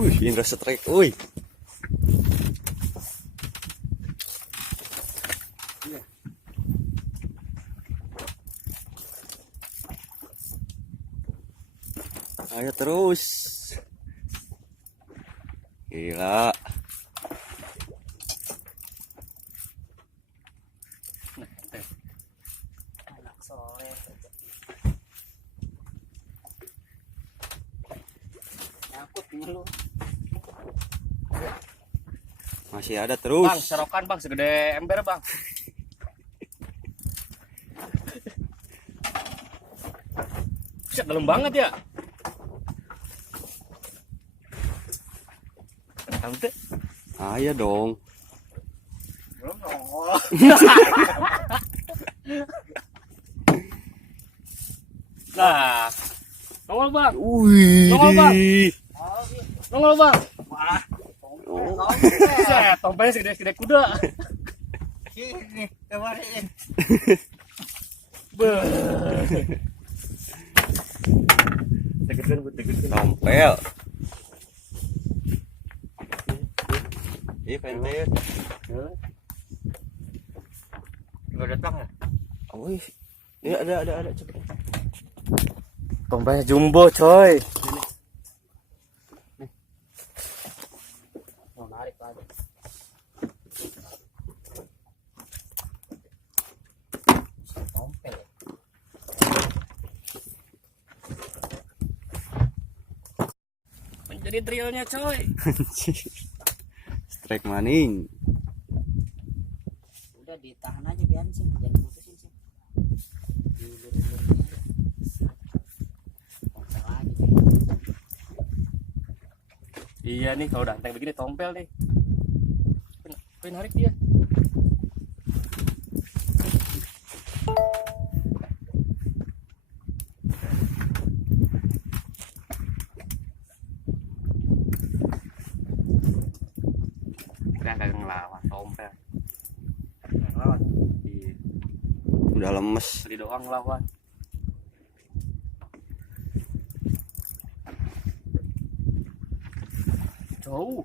Indra strike, wih. Ayo terus. Gila. Anak soleh. Nyangkut dulu. Masih ada terus. Bang, serokan bang, segede ember bang. Buset, dalam banget ya. Tahu Ayo dong. Belum nongol. Nah, nongol bang, Wih. Nongol, Bang. Oh, nongol bang. wah. Buset, tompelnya segede kuda. Sini, kemarin. Tegetin, tegetin. Tompel. Iya pentil. Nggak datang ya? Wih. Ya ada cepet. Tompelnya jumbo coy. Mau narik lagi. Tompel. Menjadi trilnya coy. Strike maning. Udah ditahan aja biarin sih, jangan putusin sih. Diulur-ulurnya aja. Tompel lagi. Iya nih, kalau udah anteng begini tompel nih. Pengen narik dia. Udah kagak ngelawan tompel. Ngelawan. Iya, Udah lemes. tadi doang ngelawan. Jauh.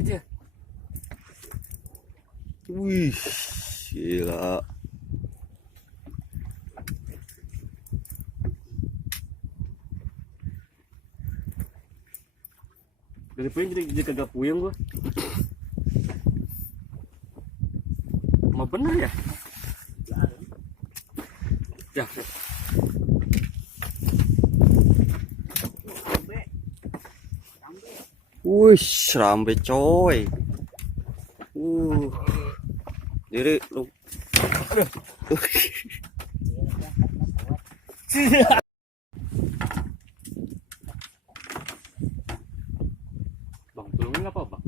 Dia. Wih. Gila. Dari puyeng jadi kagak puyeng gua. Mau bener ya? Ya. Wih, rambe coy. Diri lu. Bang, tolongin apa bang?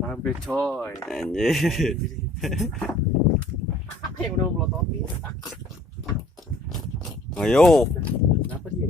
Rambe coy. Anjir. Yang udah melototin. Ayo. Kenapa dia?